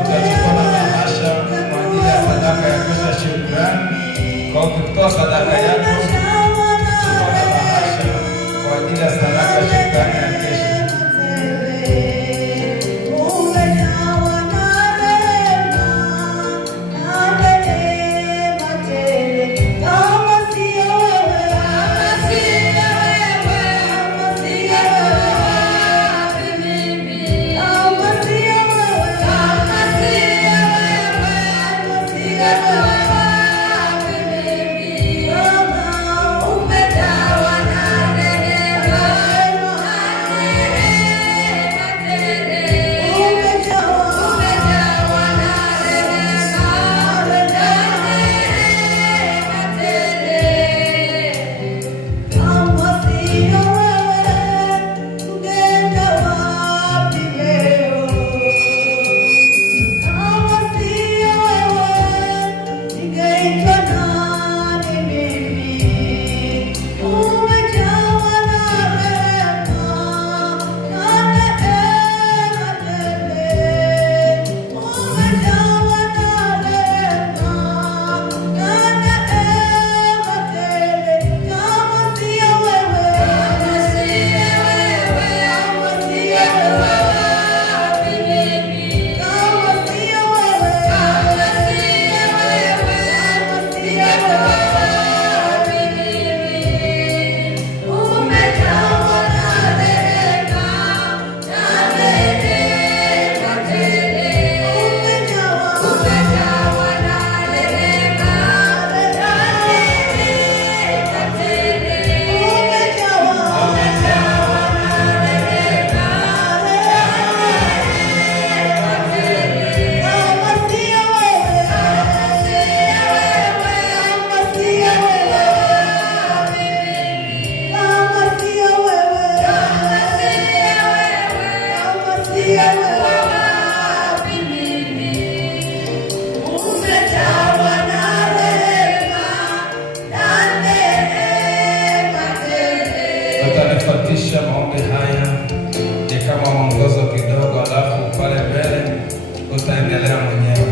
utachukua bahasha kwa ajili ya sadaka ya kutoa shukrani. Kwa kutoa sadaka yako, chukua bahasha kwa ajili ya sadaka ya shukrani ya kesho. Yeah. utaendelea mwenyewe.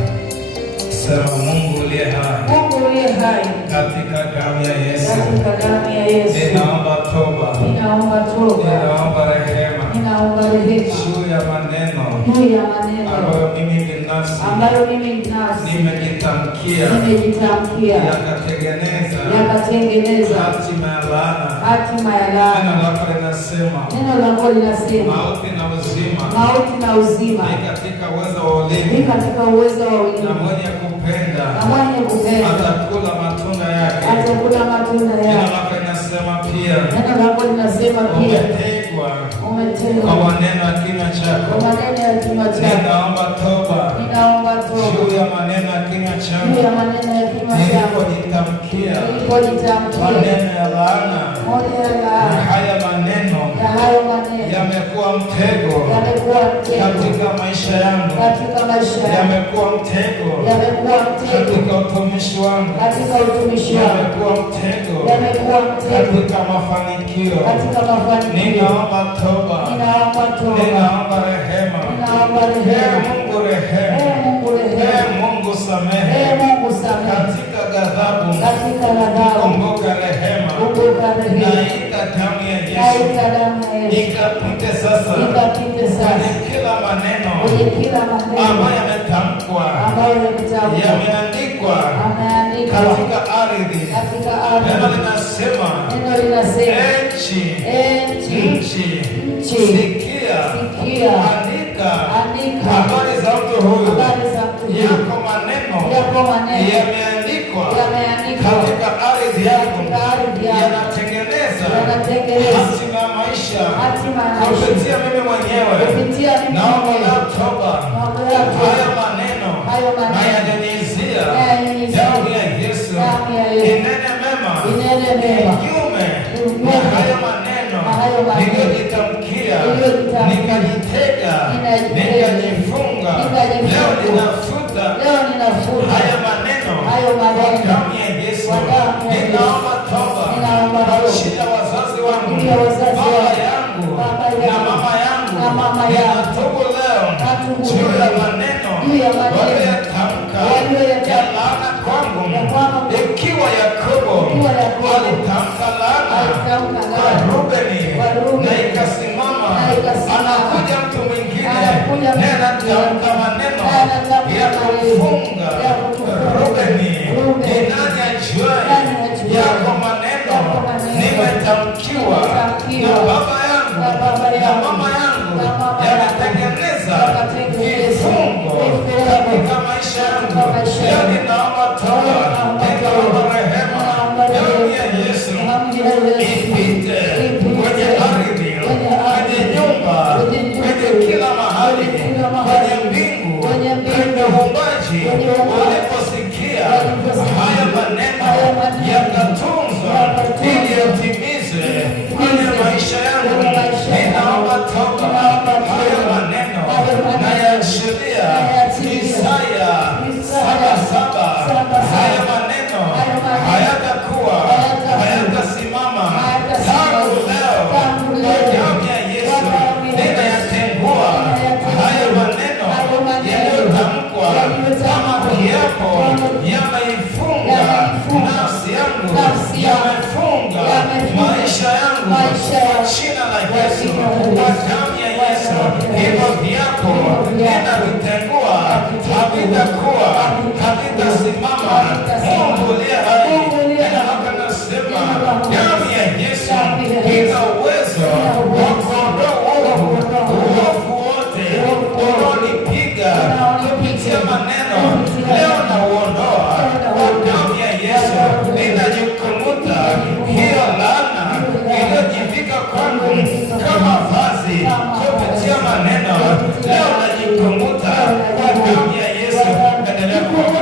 Sema Mungu uliye hai. Mungu uliye hai. Katika damu ya Yesu. Katika damu ya Yesu. Ninaomba toba. Ninaomba toba. Ninaomba rehema. Ninaomba rehema. Juu ya maneno. Juu ya maneno. Ambayo mimi binafsi. Ambayo mimi binafsi. Nimejitamkia. Nimejitamkia. Yakatengeneza. Yakatengeneza. Hatima ya laana. Hatima ya laana. Neno lako linasema. Neno lako linasema. Mauti na uzima. Mauti na uzima. Ni katika uwezo wa ulimi. Ni katika uwezo wa ulimi. Na mwenye kupenda. Na mwenye kupenda. Atakula matunda yake. Atakula matunda yake. Neno lako linasema pia. Neno lako linasema pia. Umetegwa. Umetegwa. Kwa maneno ya kinywa chako. Kwa maneno ya kinywa chako. Ninaomba toba. Ninaomba toba. Juu ya maneno ya kinywa chako. Juu ya maneno ya kinywa chako. Nilipojitamkia. Nilipojitamkia. Maneno ya laana. Maneno ya laana. Na haya maneno. Na hayo maneno. Yamekuwa mtego. Yamekuwa mtego. Katika maisha yangu. Katika maisha yangu. Yamekuwa mtego. Yamekuwa mtego. Katika utumishi wangu. Katika utumishi wangu. Yamekuwa mtego. Yamekuwa mtego. Katika mafanikio. Katika mafanikio. Ninaomba toba. Ninaomba toba. Ninaomba rehema. Ninaomba rehema. Mungu rehema. Mungu rehema. Mungu samehe. Mungu samehe. Katika ghadhabu. Katika ghadhabu. Kumbuka rehema. Kumbuka rehema. Naita damu ya Yesu. Naita damu ya Yesu. Ikapite sasa. Ikapite sasa. Kwenye kila maneno. Kwenye kila maneno. Ambayo yametamkwa. Ambayo yametamkwa. Yameandikwa. Ameandikwa. Katika ardhi. Katika ardhi. Neno linasema. Neno linasema. Nchi. Nchi. Sikia. Sikia. Andika. Andika. Habari za mtu huyu. Habari za mtu huyu. Yako maneno. Yako maneno. Yameandikwa. Yameandikwa. Katika ardhi yako. Katika ardhi yako. Yanatengeneza. Yanatengeneza. Hatima ya maisha. Hatima ya maisha. Kupitia mimi mwenyewe. Kupitia mimi Naomba mwenyewe. leo toba. Naomba leo toba. Haya maneno. Hayo maneno. Nayanyunyizia. Nayanyunyizia. Damu ya Yesu. Damu ya Yesu. Inene mema. Inene mema. Kinyume. Na hayo maneno. Na hayo maneno. Niliyojitamkia. Niliyojitamkia. Nikajitega. Nikajifunga. Leo ninafuta. Leo ninafuta. Haya maneno. Hayo maneno. Kwa damu ya Yesu. Kwa damu ya Yesu. Ninaomba toba. Ninaomba toba. Shida wazazi wangu. Shida wazazi Baba wangu. yangu. Baba Na yangu. mama yangu. Na mama yangu. Ninatubu leo. Natubu Juu ya leo. maneno. Juu ya maneno. Walioyatamka. Walioyatamka. Ya laana kwangu. Ya kwangu. Ikiwa Yakobo. Ikiwa Yakobo. Alitamka laana. Alitamka Kwa laana. Rubeni. Kwa Rubeni. Na ikasimama. Na ikasimama. Anakuja mtu mwingine. Anakuja mtu Na mwingine. anatamka maneno. Anatamka Ya maneno. kufunga. Ya kufunga. Rubeni. Rubeni. Ni nani ajuaye? Nani ajuaye? Yako maneno. Yako maneno. Nimetamkiwa. Nimetamkiwa. Na baba yangu. Na baba Na yangu. mama yangu. Na mama Yanatengeneza. Yanatengeneza. Vifungo. Katika maisha yangu. Katika maisha Leo yangu. ninaomba toba. Ninaomba Ninaomba toba. rehema. Ninaomba Damu rehema. ya Yesu. Damu ya Yesu. Ipite. Kwenye ardhi. Kwenye nyumba. Kwenye kila mahali. Kwenye mbingu. Kwenye uumbaji. Waliposikia haya maneno yakatunzwa ili yatimizwe kwenye maisha yangu. Ninaomba toba. Haya maneno nayaashiria Isaya 7:7. Haya maneno hayatakuwa, hayatasimama tangu leo. Kwa damu ya Yesu ninayatengua haya maneno yaliyotamkwa kama kiapo, yameifunga nafsi yangu, yamefunga maisha yangu kwa jina la Yesu, kwa damu ya Yesu. Hivyo viapo ninavitengua, havitakuwa, havitasimama. Mungu uliye hai, neno lako linasema damu ya Yesu ina uwezo wa kuondoa uovu wote unaonipiga kupitia maneno. Leo nauondoa kwa damu ya Yesu. Ninajikumuta hiyo laana iliyojivika kwangu kama vazi kupitia maneno. Leo najikumuta kwa damu ya Yesu. Endelea kuabudu.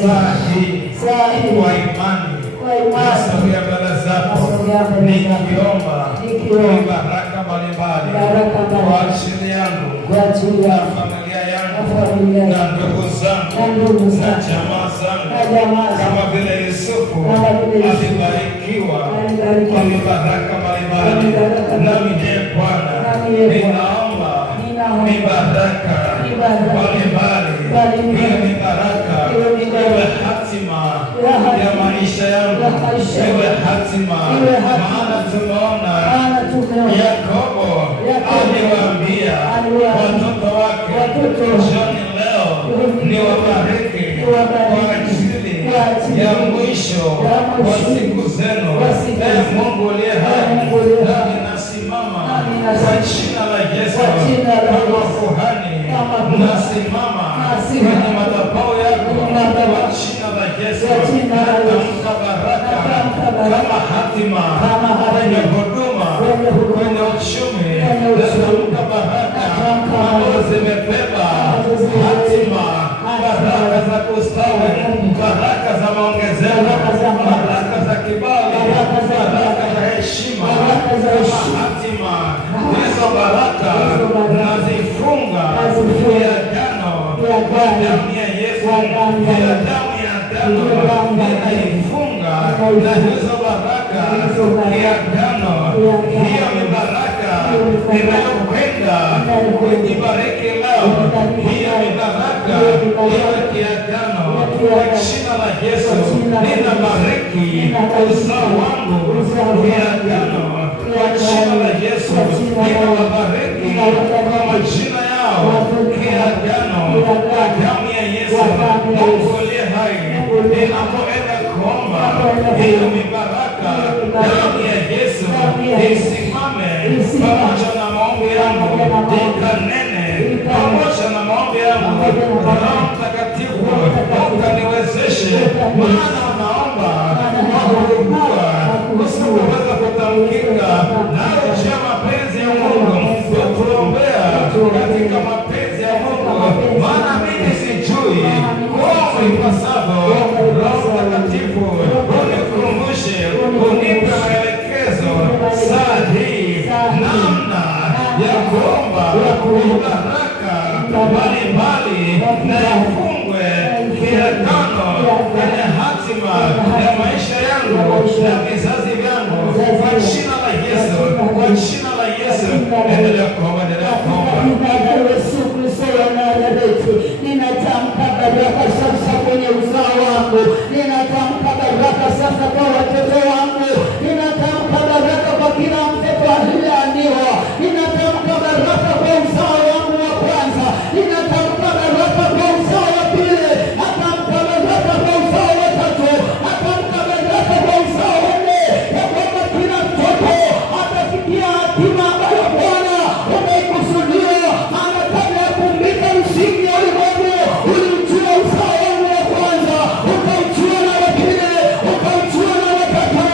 saa hii kwa imani nasogea mbele zako nikiomba baraka mbalimbali kwa ajili yangu na familia yangu na ndugu zangu na jamaa zangu, kama vile Yusufu alibarikiwa kwa baraka mbalimbali. Nami Bwana ninaomba ni baraka mbalimbali, hiyo ni baraka iwe hatima ya maisha yangu, iwe hatima. Maana tumeona Yakobo aliwaambia watoto wake, jioni leo ni wabariki kwa ajili ya mwisho wa siku zenu. Mungu uliye hai, nami nasimama kwa jina la Yesu kama kuhani, nasimama kwenye madhabahu yako kwa jina la Yesu. Natamka baraka kama hatima kwenye huduma, kwenye uchumi. Natamka baraka ambazo zimebeba hatima, baraka za kustawi, baraka za maongezeko, baraka za kibali, baraka za heshima kama hatima. Hizo baraka nazifunga ya agano kwa damu ya Yesu, ya damu ya agano ninaifunga, na hizo baraka ya agano, hiyo ni baraka inayokwenda kuibariki leo. Hiyo ni baraka ya agano kwa jina la Yesu. Ninabariki uzao wangu ya agano kwa jina la Yesu. Ninawabariki kwa majina yao ya agano kwa damu ya Yesu. Mungu aliye hai, ninapoenda kuomba hiyo ni baraka, damu ya Yesu isimame pamoja na maombi yangu, ikanene pamoja na maombi yangu. Roho Mtakatifu ukaniwezeshe, maana naomba wakugua usipoweza kutamkika, nawe jua mapenzi ya Mungu utuombea katika mapenzi ya Mungu, maana mimi sijui kuomba ipasavyo. Roho Mtakatifu unikumbushe, unipe maelekezo saa hii namna ya kuomba baraka mbalimbali na ifungwe kiagano kwenye hatima ya maisha yangu na vizazi vyangu kwa jina la Yesu, kwa jina la Yesu. Endelea kuomba, endelea kuomba. Ninatamka baraka sasa kwenye uzao wangu, ninatamka baraka sasa kwa watoto wangu, ninatamka baraka kwa kila mtoto aliyeaniwa, ninatamka baraka kwa uzao wangu wa kwanza, ninatamka baraka kwa uzao wa pili, natamka baraka kwa uzao wa tatu, natamka baraka kwa uzao wa nne, ya kwamba kila mtoto atafikia hatima ambayo Bwana umeikusudia. Maana kabla ya kuumbika msingi ya ulimwengu ulimjua uzao wangu wa kwanza, ukamjua na wa pili, ukamjua na wa tatu,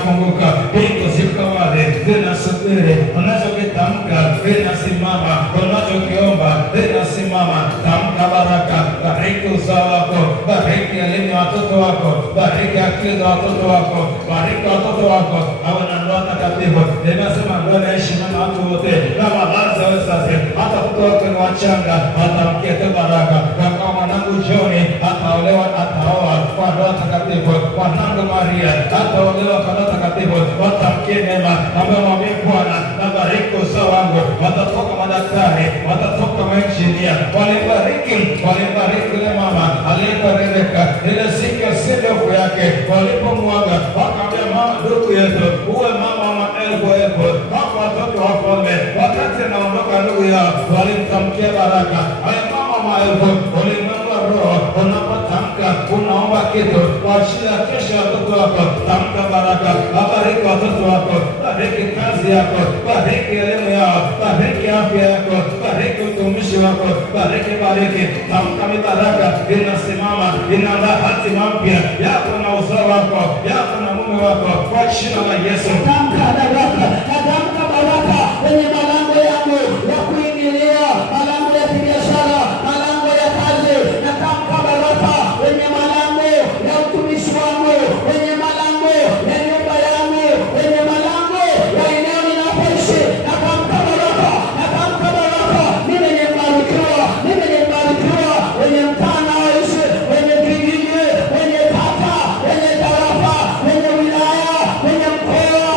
zinafunguka, mbingu ziko wazi, zinasubiri unachokitamka vinasimama, unachokiomba vinasimama. Tamka baraka, bariki uzao wako, bariki elimu ya watoto wako, bariki akili za watoto wako, bariki watoto wako awe na ndoa takatifu. Nimesema ndoa inaishi na watu wote na malazi awe safi, hata mtoto wako ni wachanga, atamkie tu baraka. Kama mwanangu Johni ataolewa, ataoa kwa ndoa takatifu, mwanangu Maria ataolewa kwa ndoa takatifu, watamkie mema. Mwambie Bwana, nabariki uzao wangu, watatoka madaktari, watatoka mainjinia. Walibariki ile mama aliyeitwa Rebeka, ile siku ya sendofu yake walipomwaga, wakamwambia mama, ndugu yetu, uwe mama wa maelfu elfu, wako watoto wafalme. Wakati anaondoka ndugu yao walimtamkia baraka. Haya mama maelfu, ulimwengu wa roho unapotamka, unaomba kitu kwa ajili ya kesho ya watoto wako, tamka baraka. Bariki watoto wako, bariki kazi yako, bariki elimu yao, bariki afya yako, bariki utumishi wako, bariki. Tamka mibaraka inasimama, inaandaa hatima mpya yako na uzao wako, yako na mume wako, kwa jina la Yesu. Tamka baraka, tamka baraka kwenye malango yangu ya kuingilia, malango ya biashara, malango ya kazi. Natamka baraka kwenye malango ya utumishi wangu, kwenye malango ya nyumba yangu, kwenye malango ya eneo ninapoishi. Natamka baraka, natamka baraka. Mimi nimebarikiwa, mimi nimebarikiwa kwenye mtaa naoishi, kwenye kijiji, kwenye kata, kwenye tarafa, kwenye wilaya, kwenye mkoa,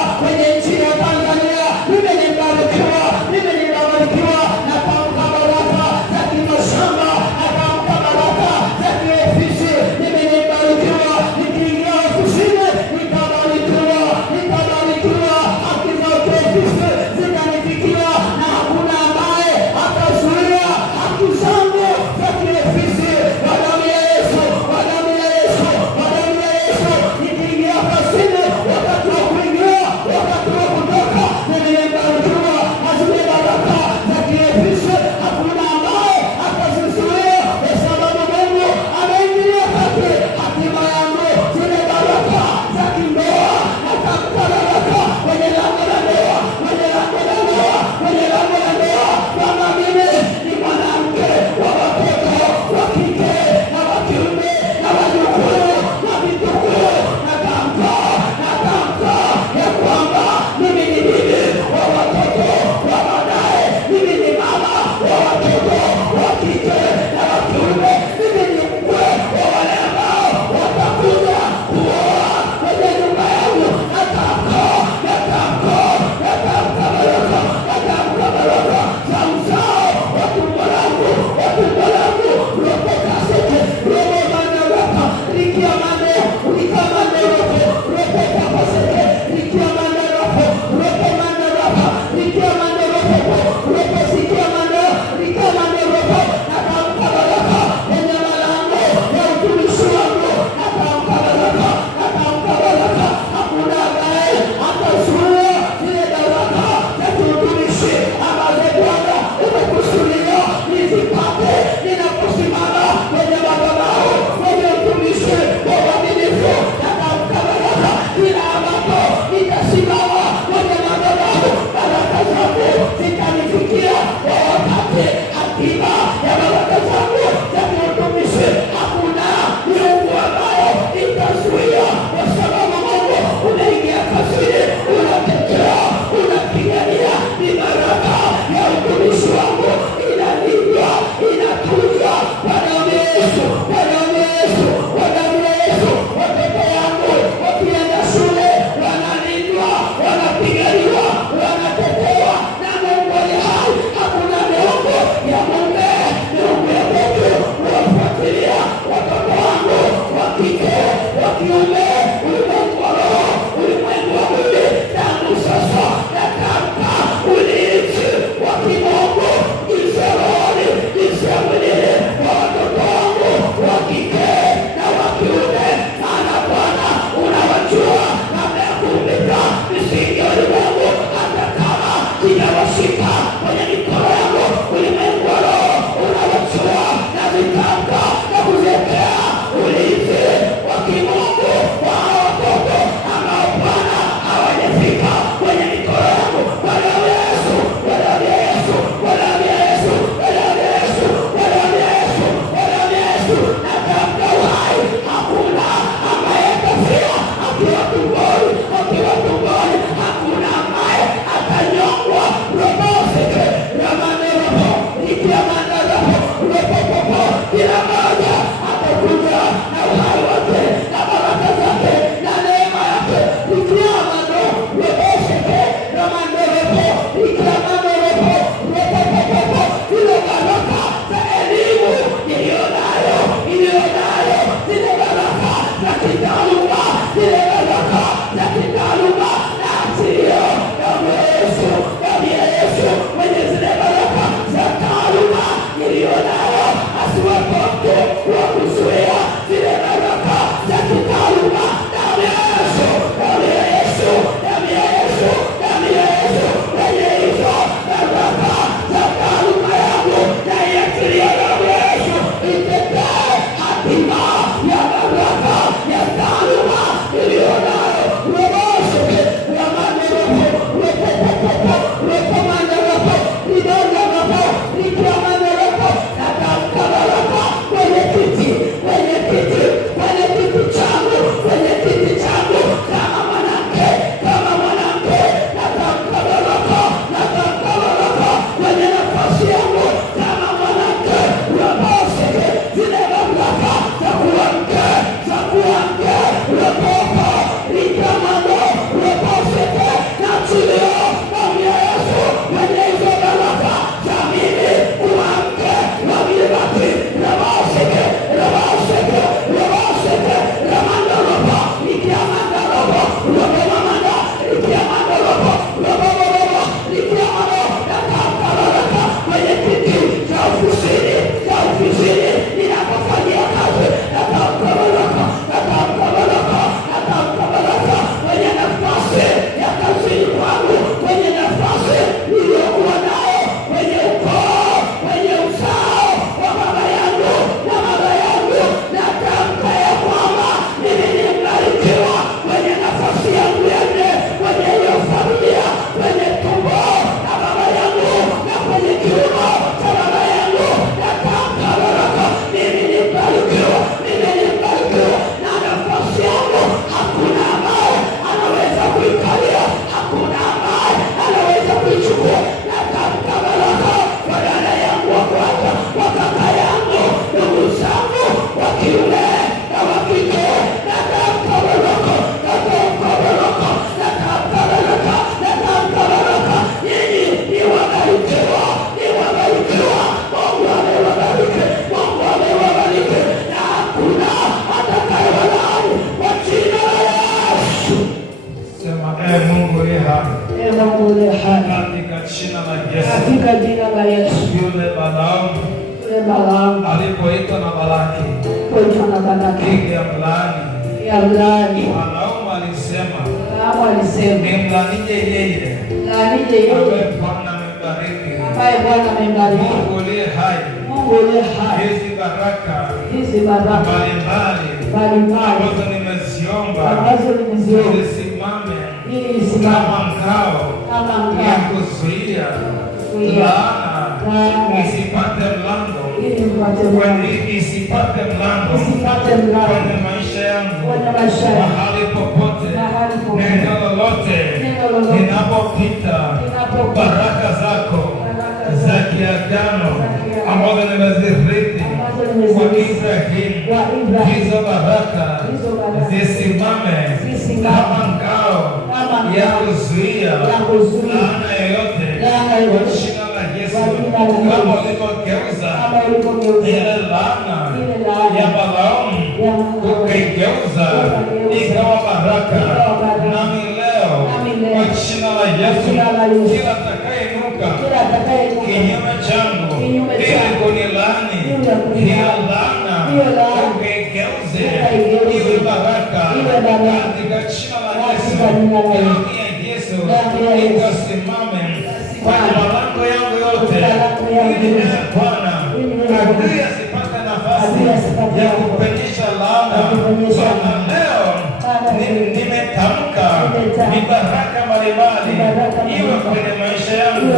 Mungu uliye hai, katika jina la Yesu. katika jina la Yesu. Yule Balaamu alipoitwa na Balaki ili amlaani, Balaamu alisema nimlaanie yeye ambaye Bwana amembariki. Mungu uliye hai, hizi baraka mbalimbali ambazo nimeziomba zisimame kama ngao ya kuzuia laana isipate mlango kwenye maisha yangu, mahali popote, neno lolote ninapopita, baraka zako za kiagano ambazo nimezirithi kwa Ibrahimu, hizo baraka zisimame kama ngao ya kuzuia laana yoyote kwa jina la Yesu. Kama ulivyogeuza ile laana ya Balaamu ukaigeuza ikawa baraka, nami leo kwa jina la Yesu, kila atakayeinuka kinyume changu ili kunilaani, hiyo laana ukaigeuze iwe baraka katika jina la Yesu. Damu ya Yesu ikasimame kwenye malango yangu yote, ili Bwana adui asipate nafasi ya kupenyesha laana. Bwana, leo nimetamka ni baraka mbalimbali iwe kwenye maisha yangu,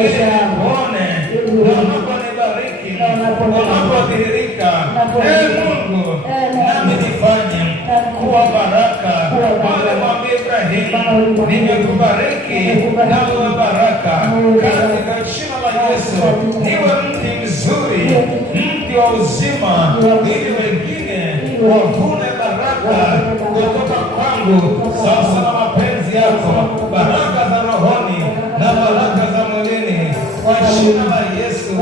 ili uone unaponibariki, unapodhihirika. Mungu, nami nifanye kuwa baraka. Alimwambia Ibrahimu, nimekubariki nawe uwe baraka katika jina la Yesu. Niwe mti mzuri, mti wa uzima, ili wengine wavune baraka kutoka kwangu sasa na mapenzi yako, baraka za rohoni na baraka za mwilini, kwa jina la Yesu.